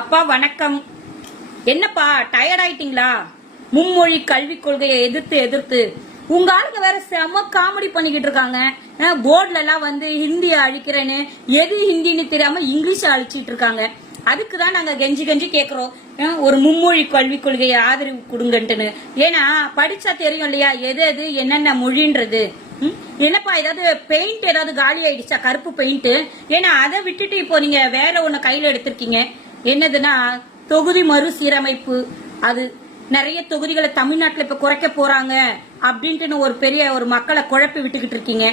அப்பா வணக்கம். என்னப்பா டயர்ட் ஆயிட்டீங்களா? மும்மொழி கல்விக் கொள்கையை எதிர்த்து உங்க ஆளுங்க வேற செம காமெடி பண்ணிக்கிட்டு இருக்காங்க. போர்டுல எல்லாம் வந்து ஹிந்தி அழிக்கிறேன்னு எது ஹிந்தின்னு தெரியாம இங்கிலீஷ் அழிச்சிட்டு இருக்காங்க. அதுக்குதான் நாங்க கெஞ்சி கேக்குறோம், ஒரு மும்மொழி கல்விக் கொள்கையை ஆதரவு கொடுங்கன்ட்டுன்னு. ஏன்னா படிச்சா தெரியும் இல்லையா எது என்னென்ன மொழின்றது. என்னப்பா ஏதாவது பெயிண்ட் ஏதாவது காலி ஆயிடுச்சா, கருப்பு பெயிண்ட்? ஏன்னா அதை விட்டுட்டு இப்போ நீங்க வேற ஒண்ணு கையில எடுத்திருக்கீங்க. என்னதுன்னா தொகுதி மறுசீரமைப்பு. அது நிறைய தொகுதிகளை தமிழ்நாட்டுல இப்ப குறைக்க போறாங்க அப்படின்ட்டு ஒரு பெரிய ஒரு மக்களை குழப்பி விட்டுக்கிட்டு இருக்கீங்க.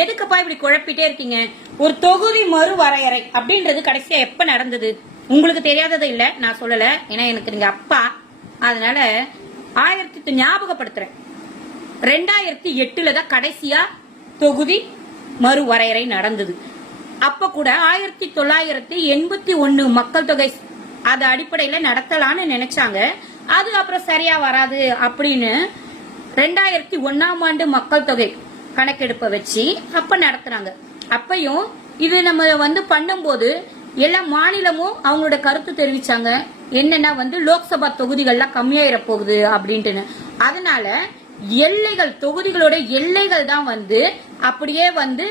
எதுக்குப்பா இப்படி குழப்பிட்டே இருக்கீங்க? ஒரு தொகுதி மறு வரையறை அப்படின்றது கடைசியா எப்ப நடந்தது? உங்களுக்கு தெரியாதது இல்ல, நான் சொல்லல, ஏன்னா எனக்கு நீங்க அப்பா. அதனால ஞாபகப்படுத்துறேன். 2008 தான் கடைசியா தொகுதி மறு வரையறை நடந்தது. அப்ப கூட 1981 மக்கள் தொகை அது அடிப்படையில நடத்தலான்னு நினைச்சாங்க. அது அப்புறம் சரியா வராது அப்படின்னு 2001 மக்கள் தொகை கணக்கெடுப்பை வச்சு அப்ப நடத்துறாங்க. அப்பையும் இது நம்ம வந்து பண்ணும்போது எல்லா மாநிலமும் அவங்களோட கருத்து தெரிவிச்சாங்க. என்னன்னா வந்து லோக்சபா தொகுதிகள்லாம் கம்மியாயிர போகுது அப்படின்ட்டு. அதனால எல்லைகள், தொகுதிகளோட எல்லைகள் தான் வந்து அப்படியே வந்து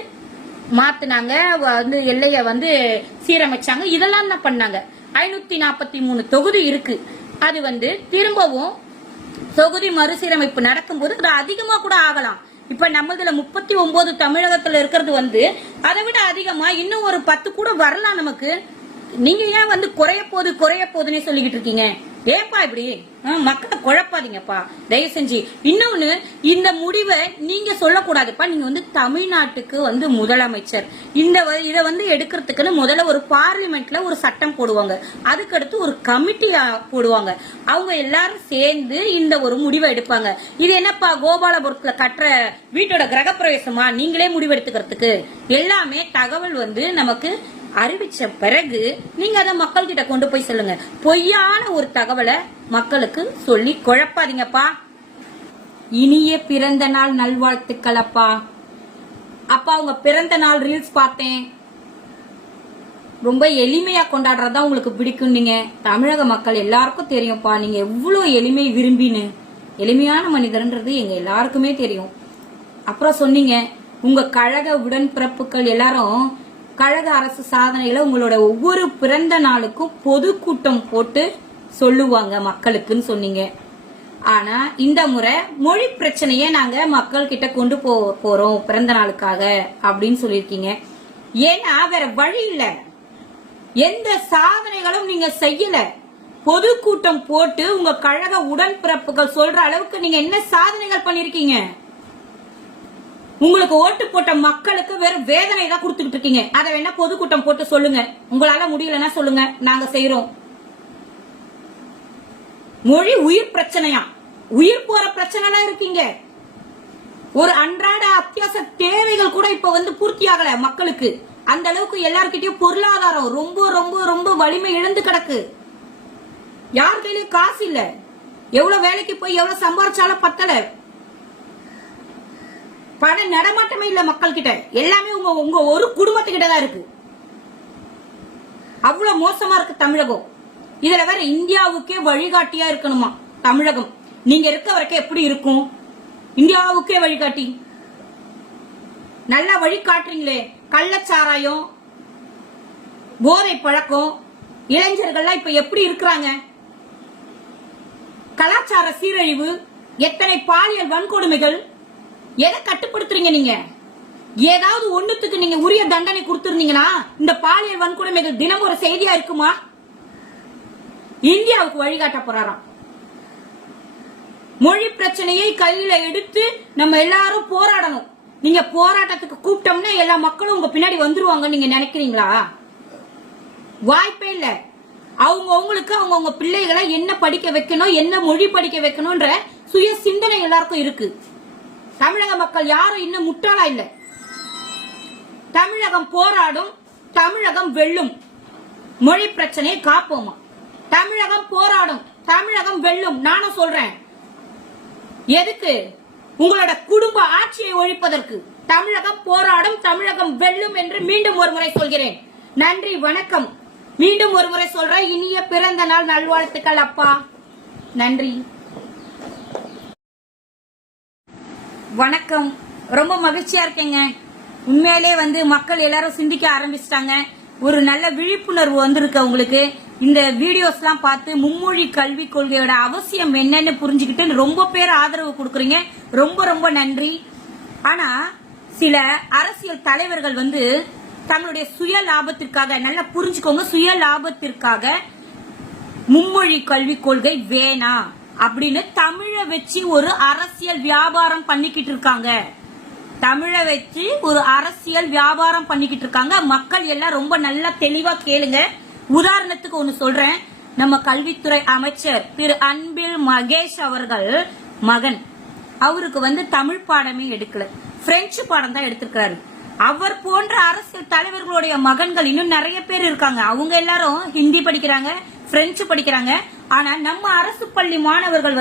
மாத்தினாங்க, வந்து எல்லைய வந்து சீரமைச்சாங்க. இதெல்லாம் தான் பண்ணாங்க. 543 தொகுதி இருக்கு. அது வந்து திரும்பவும் தொகுதி மறுசீரமைப்பு நடக்கும்போது அது அதிகமா கூட ஆகலாம். இப்ப நம்மதுல 39 தமிழகத்துல இருக்கிறது வந்து அதை விட அதிகமா இன்னும் ஒரு 10 கூட வரலாம் நமக்கு. நீங்க ஏன் வந்து குறைய போகுதுன்னு சொல்லிக்கிட்டு இருக்கீங்க? ஏப்பா இப்படி மக்களை குழப்பாதீங்கப்பா தயவு செஞ்சு. இன்னொன்னு, இந்த முடிவை நீங்க சொல்லக்கூடாதுப்பா. நீங்க வந்து தமிழ்நாட்டுக்கு வந்து முதலமைச்சர். இதை வந்து எடுக்கிறதுக்குன்னு முதல்ல ஒரு பார்லிமெண்ட்ல ஒரு சட்டம் போடுவாங்க. அதுக்கடுத்து ஒரு கமிட்டி போடுவாங்க. அவங்க எல்லாரும் சேர்ந்து இந்த ஒரு முடிவை எடுப்பாங்க. இது என்னப்பா கோபாலபுரத்துல கட்டுற வீட்டோட கிரகப்பிரவேசமா? நீங்களே முடிவு எடுத்துக்கிறதுக்கு எல்லாமே தகவல் வந்து நமக்கு அறிவிச்ச பிறகு நீங்க அதை மக்கள் கிட்ட கொண்டு போய் சொல்லுங்க. பொய்யான ஒரு தகவலை மக்களுக்கு சொல்லி குழப்பாதீங்கப்பா. இனிய பிறந்த நாள் நல்வாழ்த்துக்கள் அப்பா. அப்பா உங்க பிறந்த நாள் ரீல்ஸ் பார்த்தேன். ரொம்ப எளிமையா கொண்டாடுறதா உங்களுக்கு பிடிக்கும். நீங்க தமிழக மக்கள் எல்லாருக்கும் தெரியும்ப்பா, நீங்க எவ்வளவு எளிமை விரும்பின்னு. எளிமையான மனிதர்ன்றது எங்க எல்லாருக்குமே தெரியும். அப்புறம் சொன்னீங்க உங்க கழக உடன்பிறப்புகள் எல்லாரும் கழக அரசு சாதனைகளை உங்களோட ஒவ்வொரு பிறந்த நாளுக்கும் பொதுக்கூட்டம் போட்டு சொல்லுவாங்க மக்களுக்குன்னு சொன்னீங்க. ஆனா இந்த முறை மொழி பிரச்சனையே நாங்க மக்கள் கிட்ட கொண்டு போறோம் பிறந்த நாளுக்காக அப்படின்னு சொல்லிருக்கீங்க. ஏன்னா வேற வழி இல்ல. எந்த சாதனைகளும் நீங்க செய்யல. பொதுக்கூட்டம் போட்டு உங்க கழக உடன்பிறப்புகள் சொல்ற அளவுக்கு நீங்க என்ன சாதனைகள் பண்ணிருக்கீங்க? உங்களுக்கு ஓட்டு போட்ட மக்களுக்கு வெறும் வேதனை தான் கொடுத்துட்டு இருக்கீங்க. அதை வேணா பொதுக்கூட்டம் போட்டு சொல்லுங்க. உங்களால முடியலன்னா சொல்லுங்க, நாங்க செய்யறோம். மொழி உயிர் பிரச்சனையா? உயிர் போற பிரச்சனை இருக்கீங்க. ஒரு அன்றாட அத்தியாவசிய தேவைகள் கூட இப்ப வந்து பூர்த்தி ஆகல மக்களுக்கு. அந்த அளவுக்கு எல்லார்கிட்டயும் பொருளாதாரம் ரொம்ப ரொம்ப ரொம்ப வலிமை இழந்து கிடக்கு. யார் கையிலயும் காசு இல்ல. எவ்வளவு வேலைக்கு போய் எவ்வளவு சம்பாரிச்சாலும் பத்தல. பண நடமாட்டமே இல்ல மக்கள் கிட்ட. எல்லாமே உங்க ஒரு குடும்பத்துக்கிட்ட தான் இருக்கு. அவ்வளவு மோசமா இருக்கு தமிழகம். இதுல வேற இந்தியாவுக்கே வழிகாட்டியா இருக்கணுமா தமிழகம். நீங்க இருக்க வரைக்கும் எப்படி இருக்கும்? இந்தியாவுக்கே வழிகாட்டி நல்லா வழிகாட்டுறீங்களே. கள்ளச்சாராயம், போதை பழக்கம், இளைஞர்கள்லாம் இப்ப எப்படி இருக்கிறாங்க? கலாச்சார சீரழிவு, எத்தனை பாலியல் வன்கொடுமைகள். எதை கட்டுப்படுத்துறீங்க நீங்க? ஏதாவது ஒண்ணுத்துக்கு நீங்க உரிய தண்டனை கொடுத்திருந்தீங்கன்னா இந்த பாலியல் வன்கொடுமைகள் தினம் ஒரு செய்தியா இருக்குமா? இந்தியாவுக்கு வழிகாட்ட போறாராம். மொழி பிரச்சனையை கையில எடுத்து நம்ம எல்லாரும் போராடணும். நீங்க போராட்டத்துக்கு கூப்பிட்டோம்னா எல்லா மக்களும் உங்க பின்னாடி வந்துருவாங்க நீங்க நினைக்கிறீங்களா? வாய்ப்பே இல்ல. அவங்களுக்கு அவங்கவுங்க பிள்ளைகளை என்ன படிக்க வைக்கணும், என்ன மொழி படிக்க வைக்கணும்ன்ற சுய சிந்தனை எல்லாருக்கும் இருக்கு. தமிழக மக்கள் யாரும் இன்னும் முட்டாளா இல்ல. தமிழகம் போராடும், தமிழகம் வெல்லும். மொழி பிரச்சனையை காப்போமா? தமிழகம் போராடும், தமிழகம் வெல்லும். நானும் சொல்றேன். எதுக்கு? உங்களோட குடும்ப ஆட்சியை ஒழிப்பதற்கு. தமிழகம் போராடும், தமிழகம் வெல்லும் என்று மீண்டும் ஒரு முறை சொல்கிறேன். நன்றி, வணக்கம். மீண்டும் ஒரு முறை சொல்றேன், இனிய பிறந்த நாள் நல்வாழ்த்துக்கள் அப்பா. நன்றி. வணக்கம். ரொம்ப மகிழ்ச்சியா இருக்கேங்க. உண்மையிலே மக்கள் எல்லாரும் சிந்திக்க ஆரம்பிச்சிட்டாங்க. ஒரு நல்ல விழிப்புணர்வு வந்திருக்கு உங்களுக்கு. இந்த வீடியோஸ் எல்லாம் பார்த்து மும்மொழி கல்வி கொள்கையோட அவசியம் என்னன்னு புரிஞ்சுக்கிட்டு ரொம்ப பேர் ஆதரவு கொடுக்குறீங்க. ரொம்ப ரொம்ப நன்றி. ஆனா சில அரசியல் தலைவர்கள் தங்களுடைய சுய லாபத்திற்காக, நல்லா புரிஞ்சுக்கோங்க, சுய லாபத்திற்காக மும்மொழி கல்வி கொள்கை வேணாம் அப்படின்னு தமிழை வச்சு ஒரு அரசியல் வியாபாரம் பண்ணிக்கிட்டு இருக்காங்க. தமிழை வச்சு ஒரு அரசியல் வியாபாரம் பண்ணிக்கிட்டு இருக்காங்க. மக்கள் எல்லாம் ரொம்ப நல்லா தெளிவா கேளுங்க. உதாரணத்துக்கு ஒன்னு சொல்றேன். நம்ம கல்வித்துறை அமைச்சர் திரு அன்பில் மகேஷ் அவர்கள் மகன், அவருக்கு தமிழ் பாடமே எடுக்கல, பிரெஞ்சு பாடம் தான் எடுத்திருக்கிறாரு. அவர் போன்ற அரசியல் தலைவர்களுடைய மகன்கள் இன்னும் நிறைய பேர் இருக்காங்க. அவங்க எல்லாரும் ஹிந்தி படிக்கிறாங்க, பிரெஞ்சு படிக்கிறாங்க. ஆனா நம்ம அரசு பள்ளி மாணவர்கள்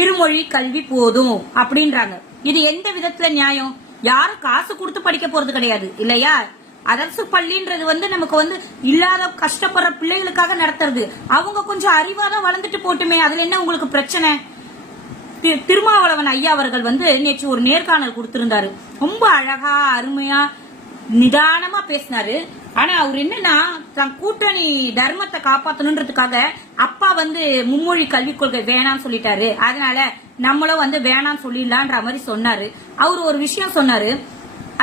இருமொழி கல்வி போதும் அப்படின்றாங்க. இது எந்த விதத்துல நியாயம்? யாரும் காசு கொடுத்து படிக்க போறது கிடையாது இல்லையா? அரசு பள்ளின்றது நமக்கு இல்லாத கஷ்டப்படுற பிள்ளைகளுக்காக நடத்துறது. அவங்க கொஞ்சம் அறிவாதான் வளர்ந்துட்டு போட்டுமே, அதுல என்ன உங்களுக்கு பிரச்சனை? திருமாவளவன் ஐயா அவர்கள் நேற்று ஒரு நேர்காணல் கொடுத்திருந்தாரு. ரொம்ப அழகா அருமையா நிதானமா பேசினாரு. ஆனா அவர் என்னன்னா, தன் கூட்டணி தர்மத்தை காப்பாத்தணுன்றதுக்காக அப்பா மும்மொழி கல்விக் கொள்கை வேணாம்னு சொல்லிட்டாரு, அதனால நம்மளும் வேணாம்னு சொல்லிடலான்ற மாதிரி சொன்னாரு. அவரு ஒரு விஷயம் சொன்னாரு.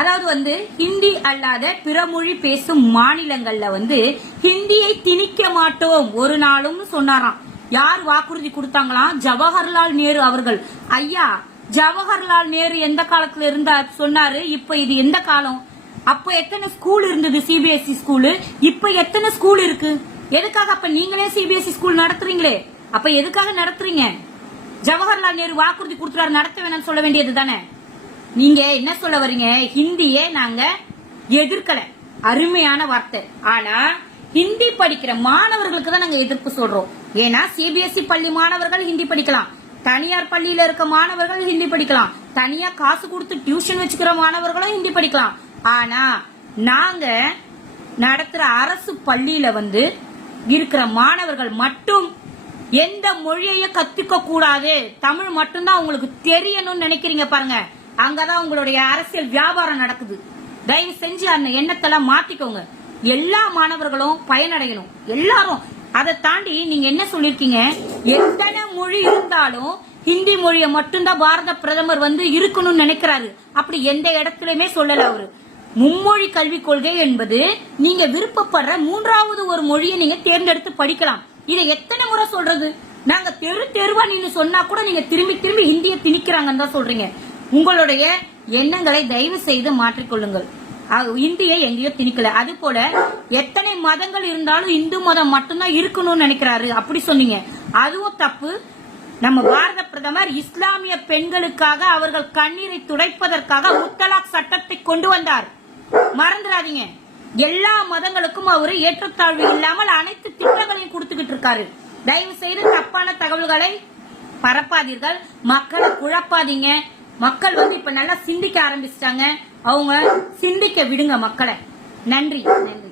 அதாவது ஹிந்தி அல்லாத பிற மொழி பேசும் மாநிலங்கள்ல ஹிந்தியை திணிக்க மாட்டோம் ஒரு நாளும் சொன்னாராம். யார் வாக்குறுதி கொடுத்தாங்களாம்? ஜவஹர்லால் நேரு அவர்கள். ஐயா, ஜவஹர்லால் நேரு எந்த காலத்துல இருந்தா சொன்னாரு? இப்ப இது எந்த காலம்? அப்ப எத்தனை ஸ்கூல் இருந்தது? CBSE school. இப்ப எத்தனை ஸ்கூல் இருக்கு? எதுக்காக? அப்ப நீங்களே சிபிஎஸ்இ ஸ்கூல் நடத்துறீங்களே, அப்ப எதுக்காக நடத்துறீங்க? ஜவஹர்லால் நேரு வாக்குறுதி கொடுத்துறாரு, நடத்த வேணாம்னு சொல்ல வேண்டியது தானே? நீங்க என்ன சொல்ல வரீங்க? ஹிந்தியே நாங்க எதிர்க்கல, அருமையான வார்த்தை. ஆனா ஹிந்தி படிக்கிற மாணவர்களுக்கு தான் நாங்க எதிர்ப்பு சொல்றோம். ஏன்னா சிபிஎஸ்இ பள்ளி மாணவர்கள் ஹிந்தி படிக்கலாம், தனியார் பள்ளியில இருக்க மாணவர்கள் ஹிந்தி படிக்கலாம், தனியா காசு கொடுத்து டியூஷன் வச்சுக்கிற மாணவர்களும் ஹிந்தி படிக்கலாம். ஆனா நாங்க நடத்துற அரசு பள்ளியில இருக்கிற மாணவர்கள் மட்டும் எந்த மொழியையும் கத்துக்க கூடாது, தமிழ் மட்டும்தான் உங்களுக்கு தெரியணும்னு நினைக்கிறீங்க பாருங்க, அங்கதான் உங்களுடைய அரசியல் வியாபாரம் நடக்குது. தயவு செஞ்சு அந்த எண்ணத்தெல்லாம் மாத்திக்கோங்க. எல்லா மாணவர்களும் பயனடையணும், எல்லாரும். அதை தாண்டி நீங்க என்ன சொல்லிருக்கீங்க? எத்தனை மொழி இருந்தாலும் ஹிந்தி மொழியை மட்டும்தான் பாரத பிரதமர் இருக்கணும்னு நினைக்கிறாரு. அப்படி எந்த இடத்துலயுமே சொல்லல அவரு. மும்மொழி கல்விக் கொள்கை என்பது நீங்க விருப்பப்படுற மூன்றாவது ஒரு மொழியை நீங்க தேர்ந்தெடுத்து படிக்கலாம். இதை எத்தனை முறை சொல்றது? நாங்க தெருவா நீங்க சொன்னா கூட நீங்க திரும்பி திரும்பி ஹிந்தியை திணிக்கிறாங்கன்னு தான் சொல்றீங்க. உங்களுடைய எண்ணங்களை தயவு செய்து மாற்றிக்கொள்ளுங்கள். இந்தியை எங்கேயோ திணிக்கல. அது போல எத்தனை மதங்கள் இருந்தாலும் இந்து மதம் மட்டும்தான் இருக்கணும்னு நினைக்கிறாரு, அப்படி சொன்னீங்க. அதுவும் தப்பு. நம்ம பாரத பிரதமர் இஸ்லாமிய பெண்களுக்காக அவர்கள் கண்ணீரை துடைப்பதற்காக முத்தலாக் சட்டத்தை கொண்டு வந்தார், மறந்துடாதீங்க. எல்லா மதங்களுக்கும் அவரு ஏற்றத்தாழ்வு இல்லாமல் அனைத்து திட்டங்களையும் கொடுத்துக்கிட்டு இருக்காரு. தயவு செய்து தப்பான தகவல்களை பரப்பாதீர்கள், மக்களை குழப்பாதீங்க. மக்கள் இப்ப நல்லா சிந்திக்க ஆரம்பிச்சிட்டாங்க. அவங்க சிந்திக்க விடுங்க மக்களை. நன்றி, நன்றி.